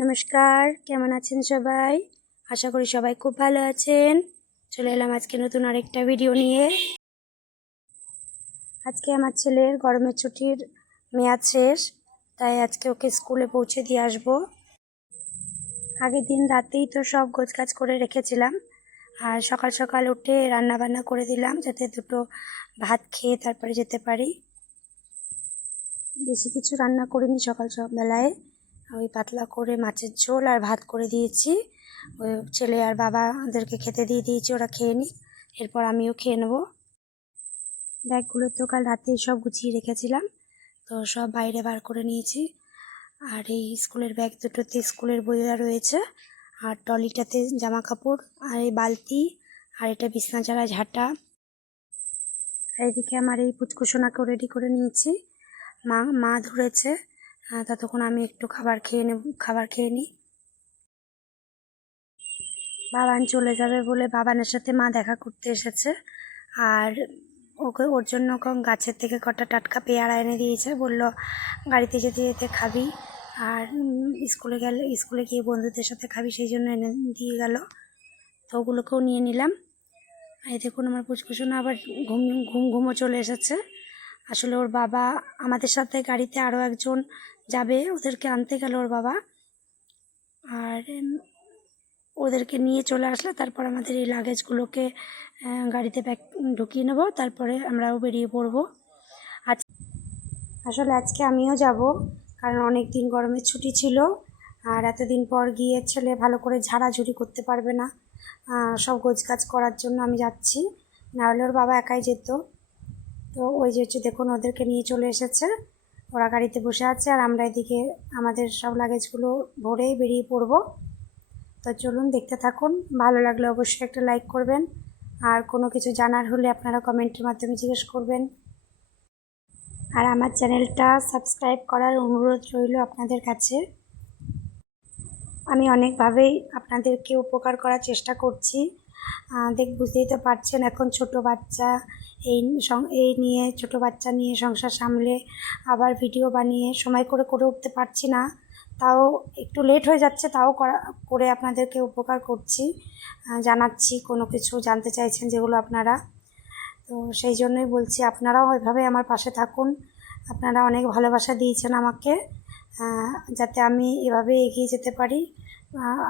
নমস্কার, কেমন আছেন সবাই? আশা করি সবাই খুব ভালো আছেন। চলে এলাম আজকে নতুন আরেকটা ভিডিও নিয়ে। আজকে আমার ছেলের গরমের ছুটির মেয়াদ শেষ, তাই আজকে ওকে স্কুলে পৌঁছে দিয়ে আসবো। আগের দিন রাতেই তো সব গোছগাছ করে রেখেছিলাম, আর সকাল সকাল উঠে রান্না বান্না করে দিলাম যাতে দুটো ভাত খেয়ে তারপরে যেতে পারি। বেশি কিছু রান্না করিনি সকাল বেলায়, ওই পাতলা করে মাছের ঝোল আর ভাত করে দিয়েছি। ওই ছেলে আর বাবাদেরকে খেতে দিয়ে দিয়েছি, ওরা খেয়ে নিই, এরপর আমিও খেয়ে নেবো। ব্যাগগুলো তো কাল রাতেই সব গুছিয়ে রেখেছিলাম, তো সব বাইরে বার করে নিয়েছি। আর এই স্কুলের ব্যাগ দুটোতে স্কুলের বইরা রয়েছে, আর ট্রলিটাতে জামা কাপড়, আর এই বালতি, আর এটা বিছনা ঝাড়া ঝাঁটা। আর এদিকে আমার এই পুচকুসোনাকেও রেডি করে নিয়েছি। মা ধরেছে, ততক্ষণ আমি একটু খাবার খেয়ে নিই। বাবান চলে যাবে বলে বাবানের সাথে মা দেখা করতে এসেছে, আর ওর জন্য গাছের থেকে কটা টাটকা পেয়ারা এনে দিয়েছে, বলল গাড়িতে যেতে যেতে খাবি, আর স্কুলে গিয়ে বন্ধুদের সাথে খাবি, সেই জন্য এনে দিয়ে গেল। তো ওগুলোকেও নিয়ে নিলাম। এই দেখুন আমার পুচকুসোনা আবার ঘুমও চলে এসেছে। আসলে ওর বাবা আমাদের সাথে গাড়িতে আরও একজন যাবে, ওদেরকে আনতে গেল ওর বাবা, আর ওদেরকে নিয়ে চলে আসলে তারপর আমাদের এই লাগেজগুলোকে গাড়িতে ঢুকিয়ে নেব, তারপরে আমরাও বেরিয়ে পড়ব। আসলে আজকে আমিও যাব, কারণ অনেক দিন গরমের ছুটি ছিল, আর এতদিন পর গিয়ে ছেলে ভালো করে ঝাড়াঝুড়ি করতে পারবে না, সব গোছগাছ করার জন্য আমি যাচ্ছি, নাহলে ওর বাবা একাই যেত। তো ওই যে দেখুন ওদেরকে নিয়ে চলে এসেছে, ওরা গাড়িতে বসে আছে, আর আমরা এদিকে আমাদের সব লাগেজগুলো ভরেই বেরিয়ে পড়ব। তো চলুন দেখতে থাকুন, ভালো লাগলে অবশ্যই একটা লাইক করবেন, আর কোনো কিছু জানার হলে আপনারা কমেন্টের মাধ্যমে জিজ্ঞেস করবেন। আর আমার চ্যানেলটা সাবস্ক্রাইব করার অনুরোধ রইল আপনাদের কাছে। আমি অনেকভাবেই আপনাদেরকে উপকার করার চেষ্টা করছি। বুঝতেই তো পারছেন, এখন ছোট বাচ্চা, এই নিয়ে ছোট বাচ্চা নিয়ে সংসার সামলে আবার ভিডিও বানিয়ে সময় করে উঠতে পারছি না, তাও একটু লেট হয়ে যাচ্ছে, তাও করে আপনাদেরকে উপকার করছি, জানাচ্ছি কোনো কিছু জানতে চাইছেন যেগুলো আপনারা। তো সেই জন্যই বলছি আপনারাও ওইভাবে আমার পাশে থাকুন। আপনারা অনেক ভালোবাসা দিয়েছেন আমাকে, যাতে আমি এভাবে এগিয়ে যেতে পারি।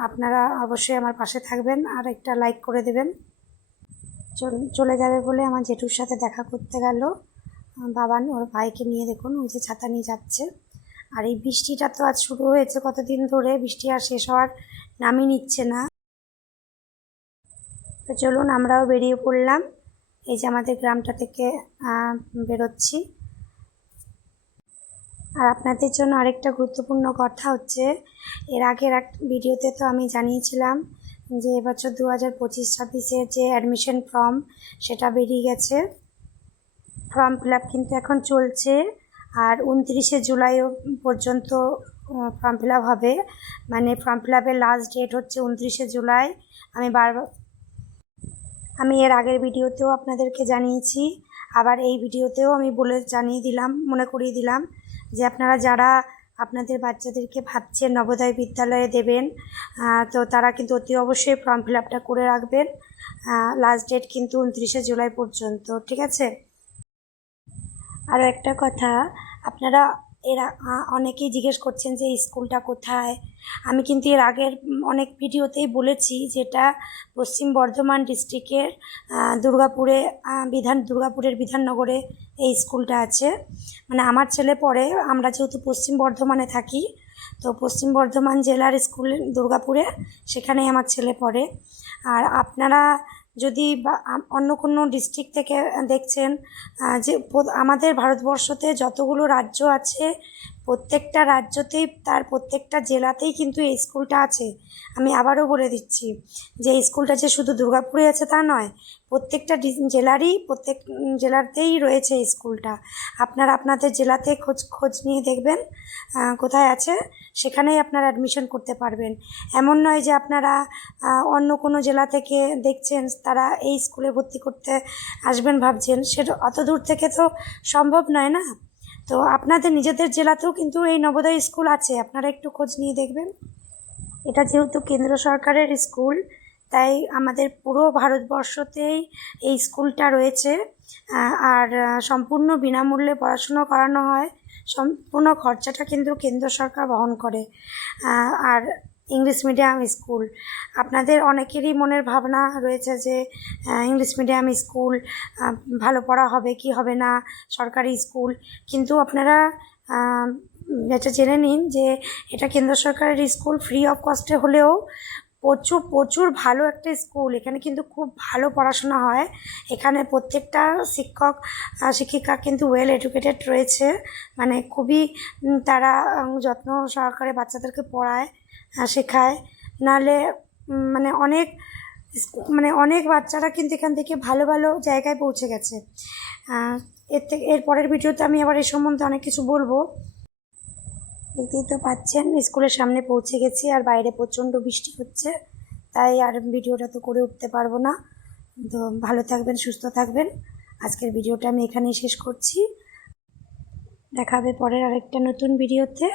আপনারা অবশ্যই আমার পাশে থাকবেন, আর একটা লাইক করে দেবেন। চলে যাবে বলে আমার জেঠুর সাথে দেখা করতে গেল বাবান, ওর ভাইকে নিয়ে। দেখুন ওই যে ছাতা নিয়ে যাচ্ছে। আর এই বৃষ্টিটা তো আজ শুরু হয়েছে, কতদিন ধরে বৃষ্টি আর শেষ হওয়ার নামই নিচ্ছে না। তো চলুন আমরাও বেরিয়ে পড়লাম। এই যে আমাদের গ্রামটা থেকে বেরোচ্ছি। আর আপনাদের জন্য আরেকটা গুরুত্বপূর্ণ কথা হচ্ছে, এর আগের এক ভিডিওতে তো আমি জানিয়েছিলাম যে এবছর 2025-26-এর যে অ্যাডমিশন ফর্ম, সেটা বেরিয়ে গেছে। ফর্ম ফিল আপ কিন্তু এখন চলছে, আর 29শে জুলাই পর্যন্ত ফর্ম ফিল আপ হবে। মানে ফর্ম ফিল আপের লাস্ট ডেট হচ্ছে 29শে জুলাই। আমি এর আগের ভিডিওতেও আপনাদেরকে জানিয়েছি, আবার এই ভিডিওতেও আমি মনে করিয়ে দিলাম যে আপনারা যারা আপনাদের বাচ্চাদেরকে ভাবছেন নবোদয় বিদ্যালয়ে দেবেন, তো তারা কিন্তু অতি অবশ্যই ফর্ম ফিল আপটা করে রাখবেন। লাস্ট ডেট কিন্তু 29শে জুলাই পর্যন্ত, ঠিক আছে? আরও একটা কথা, আপনারা অনেকেই জিজ্ঞেস করছেন যে স্কুলটা কোথায়। আমি কিন্তু এর আগের অনেক ভিডিওতেই বলেছি যেটা পশ্চিম বর্ধমান ডিস্ট্রিক্টের দুর্গাপুরের বিধাননগরে এই স্কুলটা আছে। মানে আমার ছেলে পড়ে, আমরা যেহেতু পশ্চিম বর্ধমানে থাকি, তো পশ্চিম বর্ধমান জেলার স্কুল দুর্গাপুরে, সেখানেই আমার ছেলে পড়ে। আর আপনারা যদি অন্য কোনো ডিস্ট্রিক্ট থেকে দেখছেন, যে আমাদের ভারতবর্ষতে যতগুলো রাজ্য আছে, প্রত্যেকটা রাজ্যতেই তার প্রত্যেকটা জেলাতেই কিন্তু এই স্কুলটা আছে। আমি আবারও বলে দিচ্ছি যে এই স্কুলটা যে শুধু দুর্গাপুরে আছে তা নয়, প্রত্যেক জেলাতেই রয়েছে এই স্কুলটা। আপনারা আপনাদের জেলাতে খোঁজ নিয়ে দেখবেন কোথায় আছে, সেখানেই আপনারা অ্যাডমিশন করতে পারবেন। এমন নয় যে আপনারা অন্য কোনো জেলা থেকে দেখছেন তারা এই স্কুলে ভর্তি করতে আসবেন ভাবছেন, সেটা অত দূর থেকে তো সম্ভব নয় না। তো আপনাদের নিজেদের জেলাতেও কিন্তু এই নবোদয় স্কুল আছে, আপনারা একটু খোঁজ নিয়ে দেখবেন। এটা যেহেতু কেন্দ্র সরকারের স্কুল, তাই আমাদের পুরো ভারতবর্ষতেই এই স্কুলটা রয়েছে। আর সম্পূর্ণ বিনামূল্যে পড়াশুনো করানো হয়। সম্পূর্ণ খরচাটা কিন্তু কেন্দ্র সরকার বহন করে। আর ইংলিশ মিডিয়াম স্কুল, আপনাদের অনেকেরই মনের ভাবনা রয়েছে যে ইংলিশ মিডিয়াম স্কুল ভালো পড়া হবে কি হবে না, সরকারি স্কুল। কিন্তু আপনারা এটা জেনে নিন যে এটা কেন্দ্র সরকারের স্কুল, ফ্রি অফ কস্টে হলেও প্রচুর প্রচুর ভালো একটা স্কুল। এখানে কিন্তু খুব ভালো পড়াশোনা হয়। এখানে প্রত্যেকটা শিক্ষক শিক্ষিকা কিন্তু ওয়েল এডুকেটেড রয়েছে, মানে খুবই তারা যত্ন সহকারে বাচ্চাদেরকে পড়ায়, শেখায়। নাহলে অনেক বাচ্চারা কিন্তু এখান থেকে ভালো ভালো জায়গায় পৌঁছে গেছে। এর পরের ভিডিওতে আমি আবার এই সম্বন্ধে অনেক কিছু বলবো। দেখতেই তো পাচ্ছেন স্কুলের সামনে পৌঁছে গেছি, আর বাইরে প্রচণ্ড বৃষ্টি হচ্ছে, তাই আর ভিডিওটা তো করে উঠতে পারবো না। তো ভালো থাকবেন, সুস্থ থাকবেন। আজকের ভিডিওটা আমি এখানেই শেষ করছি। দেখা হবে পরের আরেকটা নতুন ভিডিওতে।